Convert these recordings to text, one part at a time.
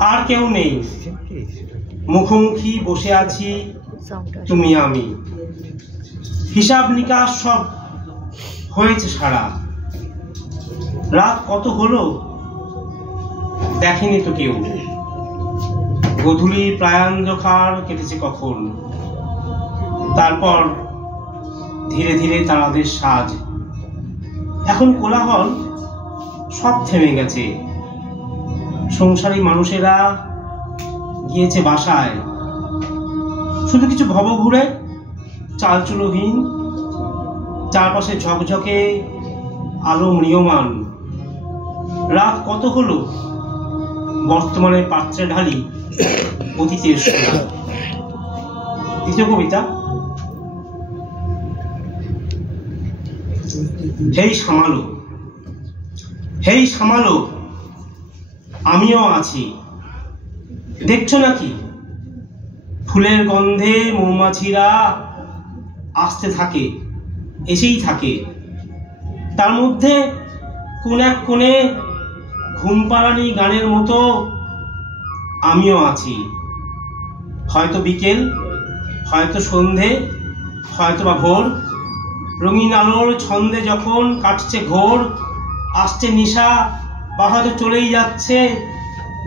আর কেউ নেই, মুখোমুখি বসে আছি তুমি আমি। হিসাব নিকাশ সব হয়েছে সারা। রাত কত হলো দেখেনি তো কেউ। গোধূলি প্রায়ান্ধ্যকার কেটেছে কখন। তারপর ধীরে ধীরে তারাদের সাজ। এখন কোলাহল সব থেমে গেছে। সংসারী মানুষেরা গিয়েছে বাসায়। শুধু কিছু ভবঘুরে চালচুলোহীন, চারপাশে ঝকঝকে আলো ম্রিয়মান। রাত কত হলো বর্তমানে পাত্রে ঢালি অতীতের সোনা। দ্বিতীয় কবিতা। হেই সামালো, হেই সামালো, আমিও আছি। দেখছো নাকি ফুলের গন্ধে মৌমাছিরা আসতে থাকে, এসেই থাকে। তার মধ্যে কোন এক কোণে ঘুমপাড়ানি গানের মতো আমিও আছি। হয়তো বিকেল, হয়তো সন্ধে, হয়তো বা ভোর। রঙিন আলোর ছন্দে যখন কাটছে ঘোর, আসছে নিশা, বা হয়তো চলেই যাচ্ছে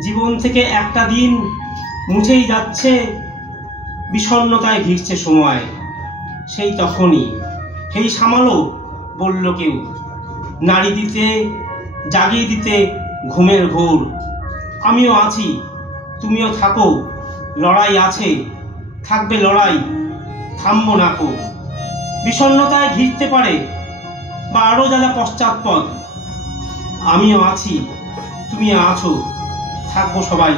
জীবন থেকে একটা দিন, মুছেই যাচ্ছে, বিষণ্ণতায় ঘিরছে সময়। সেই তখনই সেই সামালো বলল কেউ, নাড়ি দিতে, জাগিয়ে দিতে ঘুমের ঘোর। আমিও আছি, তুমিও থাকো, লড়াই আছে, থাকবে লড়াই, থামবো না কো। বিষণ্ণতায় ঘিরতে পারে বা আরো যারা পশ্চাৎপদ, আমিও আছি, তুমি আছো, থাকবো সবাই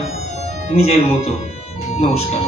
নিজের মতো। নমস্কার।